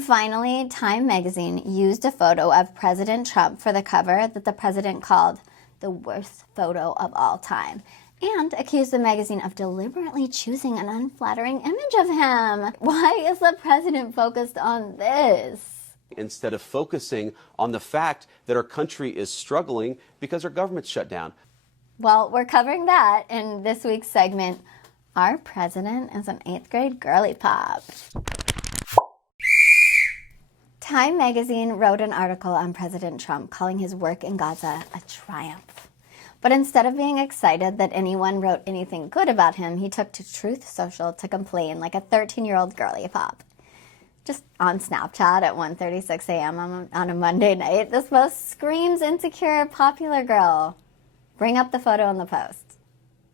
Finally, Time magazine used a photo of President Trump for the cover that the president called the worst photo of all time, and accused the magazine of deliberately choosing an unflattering image of him. Why is the president focused on this? Instead of focusing on the fact that our country is struggling because our government's shut down. Well, we're covering that in this week's segment, Our President is an 8th grade girly pop. Time magazine wrote an article on President Trump calling his work in Gaza a triumph. But instead of being excited that anyone wrote anything good about him, he took to Truth Social to complain like a 13-year-old girly pop. Just on Snapchat at 1:36 a.m. on a Monday night, this post screams insecure popular girl. Bring up the photo in the post.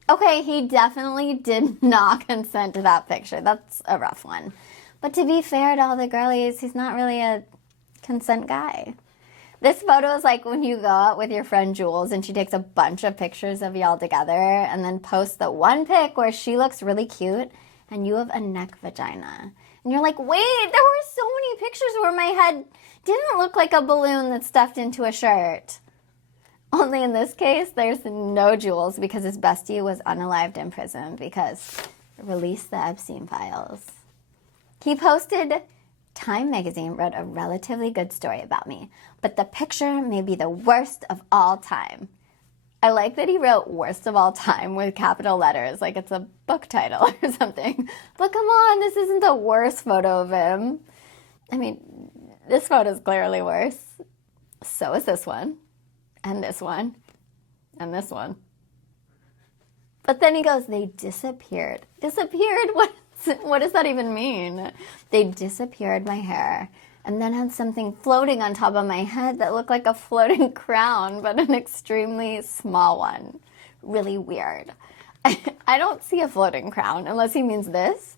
Okay, he definitely did not consent to that picture. That's a rough one. But to be fair to all the girlies, he's not really a consent guy. This photo is like when you go out with your friend Jules and she takes a bunch of pictures of y'all together and then posts the one pic where she looks really cute and you have a neck vagina. And you're like, wait, there were so many pictures where my head didn't look like a balloon that's stuffed into a shirt. Only in this case, there's no Jules because his bestie was unalived in prison because release the Epstein files. He posted, Time magazine wrote a relatively good story about me, but the picture may be the worst of all time. I like that he wrote worst of all time with capital letters, like it's a book title or something. But come on, this isn't the worst photo of him. I mean, this photo is clearly worse. So is this one, and this one, and this one. But then he goes, they disappeared. Disappeared? What does that even mean? They disappeared my hair and then had something floating on top of my head that looked like a floating crown, but an extremely small one. Really weird. I don't see a floating crown unless he means this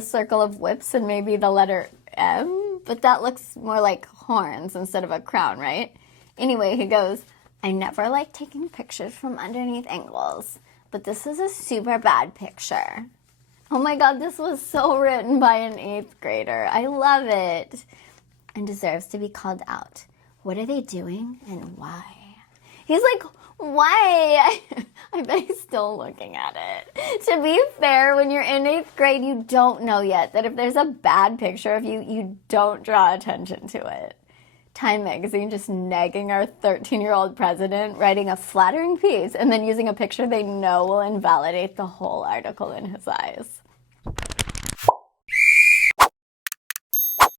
circle of whips and maybe the letter M, but that looks more like horns instead of a crown, right? Anyway, he goes, I never like taking pictures from underneath angles, but this is a super bad picture. Oh my God, this was so written by an 8th grader. I love it. And deserves to be called out. What are they doing and why? He's like, why? I bet he's still looking at it. To be fair, when you're in 8th grade, you don't know yet that if there's a bad picture of you, you don't draw attention to it. Time magazine just nagging our 13-year-old president, writing a flattering piece, and then using a picture they know will invalidate the whole article in his eyes.